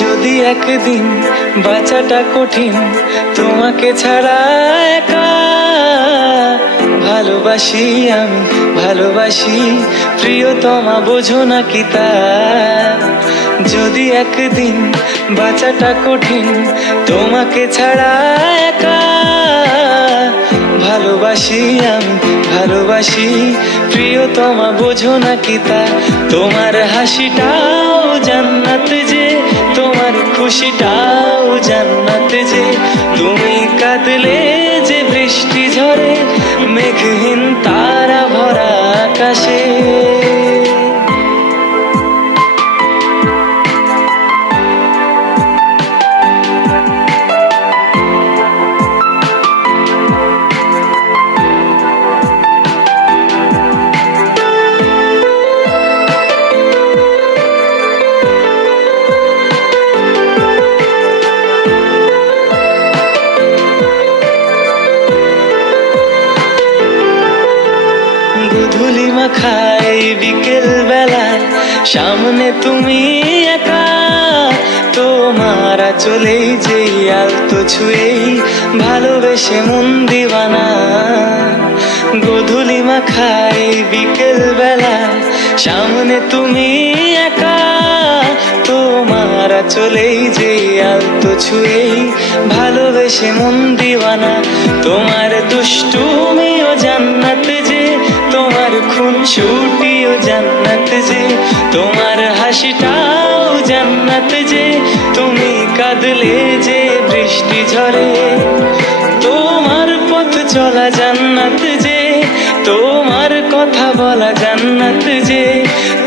যদি একদিন বাঁচাটা কঠিন, তোমাকে ছাড়া একা ভালোবাসি আমি, ভালোবাসি প্রিয়তমা, বোঝো না কি তা? যদি একদিন বাঁচাটা কঠিন, তোমাকে ছাড়া একা ভালোবাসি আমি, ভালোবাসি প্রিয়তমা, বোঝো না কি তা? তোমার হাসিটাও জান্নাত যে, তোমার খুশিটাও জান্নাত যে, তুমি কাঁদলে যে বৃষ্টি ঝরে মেঘহীন তারা ভরা আকাশে। ধুলি মাখাই বিকেল বেলা, সামনে তুমি একা, তোমার চলেই যেই আলতো ছুঁয়েই ভালোবেসে মন দিওয়ানা। গোধূলি মাখাই বিকেল বেলা, সামনে তুমি একা, তোমার চলেই যেই আলতো ছুঁয়েই ভালোবেসে মন দিওয়ানা। তোমার দুষ্টুমিও জান্নাত যে, তোমার খুনসুটিও জান্নাত যে, তোমার হাসিটাও জান্নাত যে, তুমি কাঁদলে যে বৃষ্টি ঝরে। তোমার পথ চলা জান্নাত যে, তোমার কথা বলা জান্নাত যে,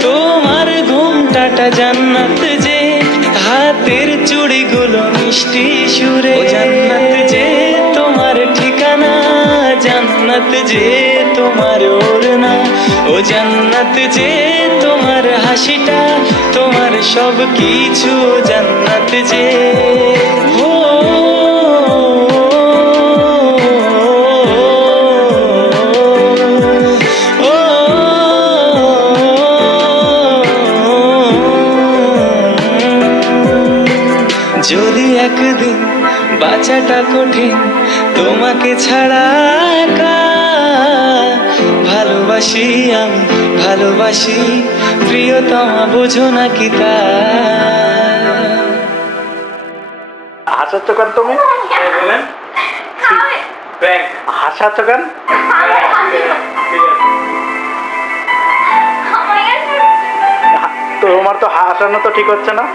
তোমার ঘুমটাটা জান্নাত যে, হাতের চুড়িগুলো মিষ্টি সুরে জান্নাত যে, তোমার ঠিকানা জান্নাত যে, তোমার ওড়না ও জান্নাত যে, তোমার হাসিটা, তোমার সব কিছু জান্নাত যে। ও যদি একদিন বাঁচাটা কঠিন, তোমাকে ছাড়া একা ভালোবাসি আমি, ভালোবাসি প্রিয়তমা, বোঝো না কি তা? হাসাচ্ছ কেন তুমি? হাসাচ্ছ কেন? তোমার তো হাসানো তো ঠিক হচ্ছে না।